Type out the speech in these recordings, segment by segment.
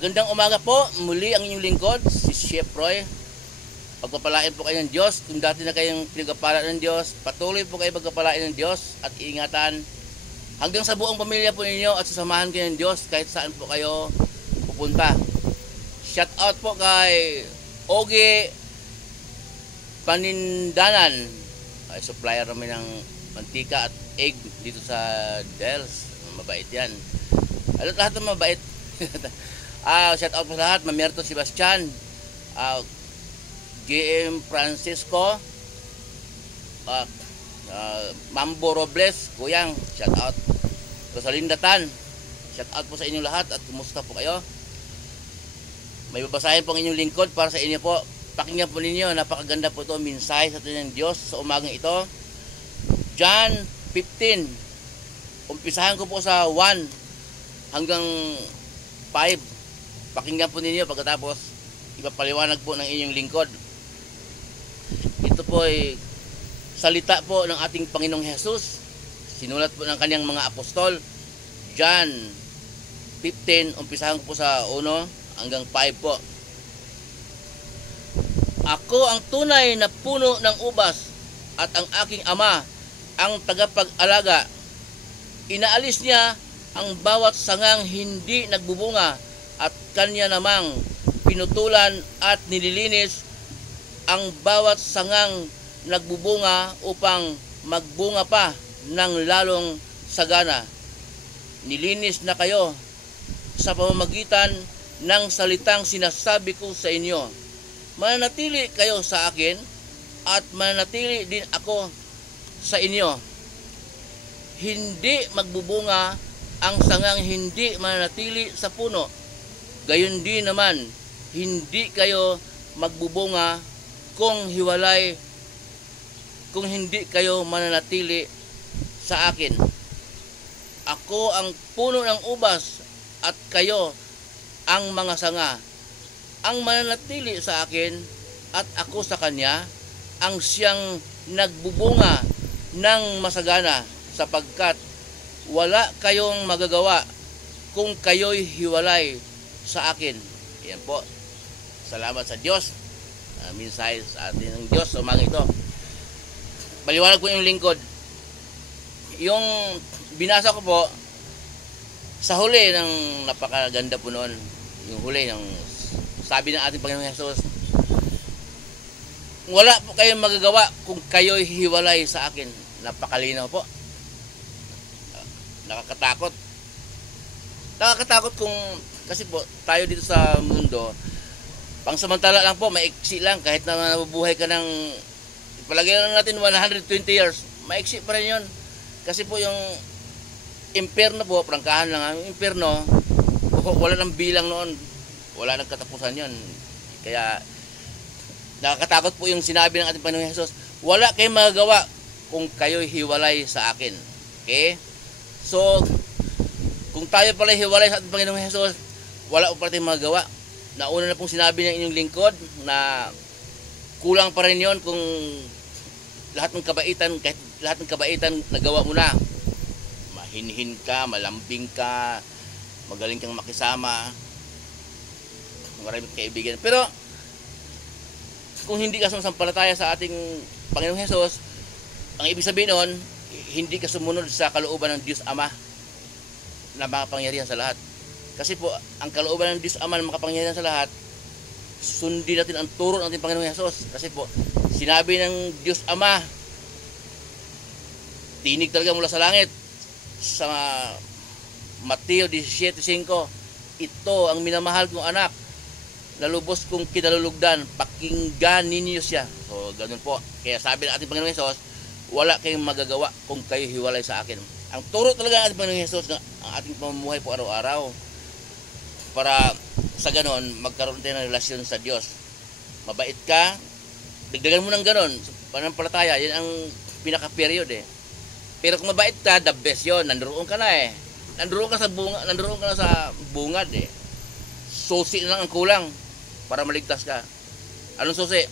Magandang umaga po, muli ang inyong lingkod, si Chef Roy. Pagpapalain po kayo ng Diyos. Kung dati na kayong pinagpapala ng Diyos, patuloy po kayo pagpapalain ng Diyos at iingatan hanggang sa buong pamilya po ninyo at sasamahan kayo ng Diyos kahit saan po kayo pupunta. Shout out po kay Ogie Panindanan, ay supplier namin ng mantika at egg dito sa Dells. Mabait yan. Lahat ng mabait. Shout out po sa lahat. Mamerto Sebastian, GM Francisco, Mambo Robles, Kuyang, shout out. Rosalinda Tan, shout out po sa inyong lahat at kumusta po kayo? May babasahin po ang inyong lingkod para sa inyo po. Pakinggan po ninyo, napakaganda po ito, mensahe sa atin ng Diyos sa umagang ito. John 15, umpisahan ko po sa 1 hanggang 5. Pakinggan po ninyo pagkatapos ipapaliwanag po ng inyong lingkod. Ito po ay salita po ng ating Panginoong Jesus. Sinulat po ng kanyang mga apostol. John 15, umpisahan ko po sa 1 hanggang 5 po. Ako ang tunay na puno ng ubas at ang aking ama ang tagapag-alaga. Inaalis niya ang bawat sangang hindi nagbubunga at kanya namang pinutulan at nililinis ang bawat sangang nagbubunga upang magbunga pa ng lalong sagana. Nilinis na kayo sa pamamagitan ng salitang sinasabi ko sa inyo. Mananatili kayo sa akin at mananatili din ako sa inyo. Hindi magbubunga ang sangang hindi mananatili sa puno. Gayon din naman, hindi kayo magbubunga kung hindi kayo mananatili sa akin. Ako ang puno ng ubas at kayo ang mga sanga. Ang mananatili sa akin at ako sa kanya, ang siyang nagbubunga ng masagana, sapagkat wala kayong magagawa kung kayo'y hiwalay sa akin. Yan po. Salamat sa Diyos. Mensahe sa atin ng Diyos sa umaga ito. Paliwanag ko yung lingkod. Yung binasa ko po sa huli ng napakaganda po noon. Yung huli ng sabi ng ating Panginoong Jesus, wala po kayong magagawa kung kayo'y hiwalay sa akin. Napakalinaw po. Nakakatakot. Nakakatakot kung kasi po tayo dito sa mundo, pangsamantala lang po, maiksi lang. Kahit na nabubuhay ka ng, palagay lang natin 120 years, maiksi pa rin yun. Kasi po yung impyerno po, prangkahan lang ang impyerno, wala nang bilang noon. Wala nang katapusan yun. Kaya nakakatakot po yung sinabi ng ating Panginoong Jesus, wala kayong magagawa kung kayo'y hiwalay sa akin. Okay? So, kung tayo pala hiwalay sa ating Panginoong Jesus, wala po pala tayong magagawa. Nauna na pong sinabi ng inyong lingkod na kulang pa rin yun kung lahat ng kabaitan, kahit lahat ng kabaitan nagawa mo na. Mahinhin ka, malambing ka, magaling kang makisama, maraming kaibigan. Pero kung hindi ka sumasampalataya sa ating Panginoong Jesus, ang ibig sabihin nun, hindi ka sumunod sa kalooban ng Diyos Ama na makapangyarihan sa lahat. Kasi po, ang kalooban ng Diyos Ama na makapangyarihan sa lahat, sundin natin ang turo ng ating Panginoong Jesus. Kasi po, sinabi ng Diyos Ama, tinig talaga mula sa langit, sa Mateo 17:5, ito ang minamahal kong anak, na lubos kong kinalulugdan, pakinggan ninyo siya. So, ganun po. Kaya sabi ng ating Panginoong Jesus, wala kayong magagawa kung kayo hiwalay sa akin. Ang turo talaga ng ating Panginoong Jesus ng ating pamumuhay po araw-araw, para sa ganon magkaroon tayo ng relasyon sa Diyos. Mabait ka, dagdagan mo ng ganon, pananampalataya, yan ang pinaka-period eh. Pero kung mabait ka, the best yun, nandoon ka na eh. Nandoon ka na sa bungad eh. Susi na lang ang kulang para maligtas ka. Anong susi?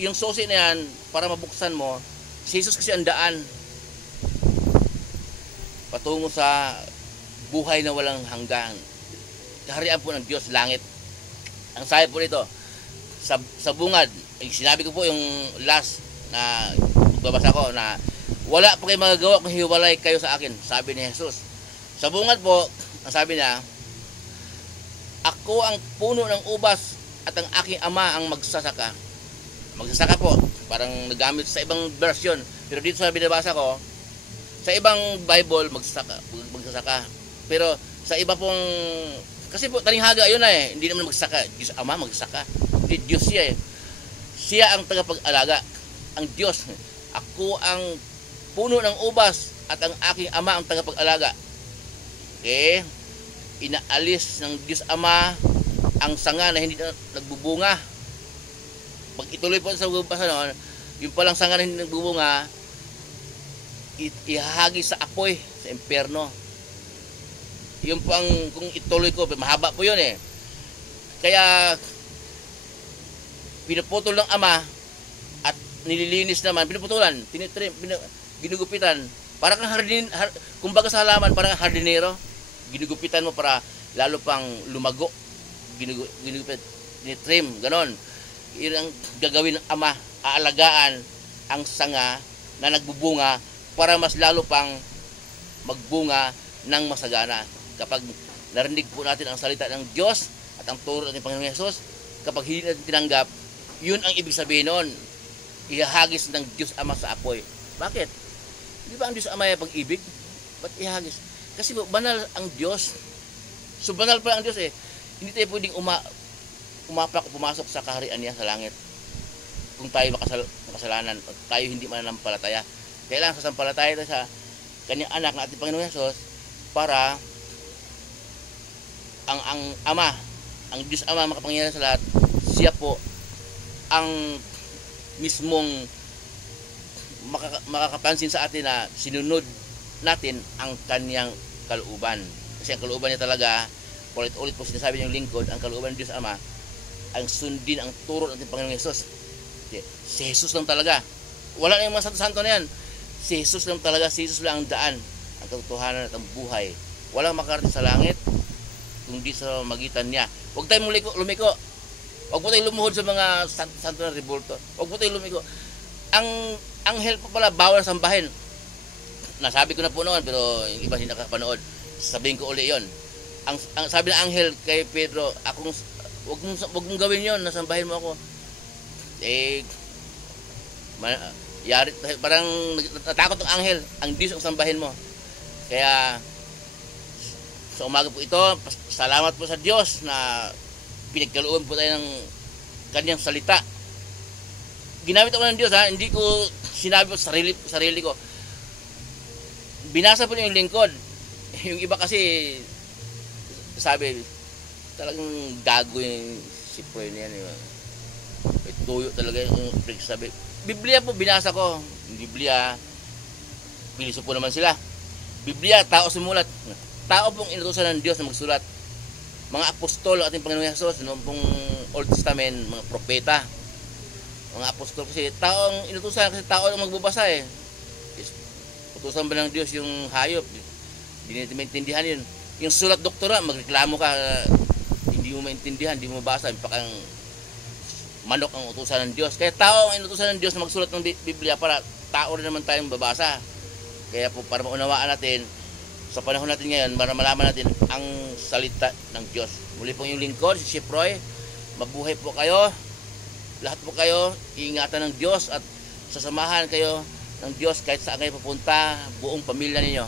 Yung susi na yan, para mabuksan mo, si Jesus kasi ang daan patungo sa buhay na walang hanggan. kaharian po ng Diyos langit. Ang sabi po nito, sa bungad, sinabi ko po yung last na magbabasa ko na wala po kayo magagawa kung hiwalay kayo sa akin, sabi ni Jesus. Sa bungad po, ang sabi niya, ako ang puno ng ubas at ang aking ama ang magsasaka. Magsasaka po, parang nagamit sa ibang version. Pero dito sa binabasa ko, sa ibang Bible, magsasaka. Pero sa iba pong, kasi po, talinghaga yun na eh, hindi naman magsasaka. Diyos ama magsasaka. Hindi, Diyos siya eh. Siya ang tagapag-alaga. Ang Diyos. Ako ang puno ng ubas at ang aking ama ang tagapag-alaga. Okay? Inaalis ng Diyos Ama ang sanga na hindi nagbubunga. Pag ituloy po sa basa noon, yung palang sanga na hindi nagbubunga, ihahagi sa apoy, sa impyerno. Yung po ang, kung ituloy ko, mahaba po yun eh. Kaya, pinuputol ng Ama at nililinis naman, pinuputulan, tinitrim, ginugupitan, parang kumbaga sa halaman, parang hardinero. Ginugupitan mo para lalo pang lumago. Ginugupit, trim, ganon. Yun ang gagawin ng Ama, aalagaan ang sanga na nagbubunga para mas lalo pang magbunga ng masagana. Kapag narinig po natin ang salita ng Diyos at ang turo ng Panginoong Hesus, kapag hindi natin tinanggap, yun ang ibig sabihin noon. Ihahagis ng Diyos Ama sa apoy. Bakit? Di ba ang Diyos Ama ay pag-ibig? Ba't ihagis? Kasi banal ang Diyos. So banal pa ang Diyos eh. Hindi tayo pwedeng umapak o pumasok sa kaharian niya sa langit. Kung tayo makasalanan o tayo hindi mananampalataya. Kailangan sasampalataya tayo sa kanyang anak na ating Panginoong Hesus para ang Ama, ang Diyos Ama makapangyarihan sa lahat, siya po ang mismong makakapansin sa atin na sinunod natin ang kanyang kalooban. Kasi ang kalooban niya talaga, ulit-ulit po sinasabi niyang lingkod, ang kalooban ng Diyos Ama, ang sundin ang turo ng ating Panginoong Hesus. Si Jesus lang talaga. Wala na yung mga santo-santo na yan. Si Jesus lang talaga, si Jesus lang ang daan, ang katotohanan at ang buhay. Walang makarating sa langit kung di sa magitan niya. Huwag tayong lumiko. Huwag po tayong lumuhod sa mga santo na rebulto. Huwag po tayong lumiko. Ang anghel po pala, bawal sambahin. Nasabi ko na po noon, pero yung iba hindi nakapanood. Sabihin ko uli yon. Ang sabi ng anghel kay Pedro, wag mong gawin yon, nasambahin mo ako. Parang natakot ng anghel, ang Diyos ang sambahin mo. Kaya, sa umaga po ito, salamat po sa Diyos na pinagkaloob po tayo ng kanyang salita. Ginamit ako ng Diyos ha, hindi ko sinabi po sarili ko. Binasa po niyo yung lingkod. Yung iba kasi sabi talagang gago yung si Proy na yan. May tuyo talaga yung sabi. Biblia po binasa ko. Biblia, piliso po naman sila. Biblia, tao sumulat. Tao pong inutusan ng Diyos na magsulat. Mga apostol ating Panginoong Hesus, noong pong Old Testament, mga propeta. Mga apostol kasi taong inutusan, kasi tao ang magbabasa eh. Utusan ba ng Diyos yung hayop? Hindi natin maintindihan yun. Yung sulat doktora, magreklamo ka, hindi mo maintindihan, hindi mo mabasa, pakang manok ang utusan ng Diyos. Kaya tao ang inutusan ng Diyos na magsulat ng Biblia para tao rin naman tayong babasa. Kaya po para maunawaan natin, sa panahon natin ngayon, para malaman natin ang salita ng Diyos. Muli po yung lingkod, si Roy, mabuhay po kayo. Lahat po kayo, iingatan ng Diyos at sasamahan kayo ng Diyos kahit saan kayo pupunta, buong pamilya ninyo.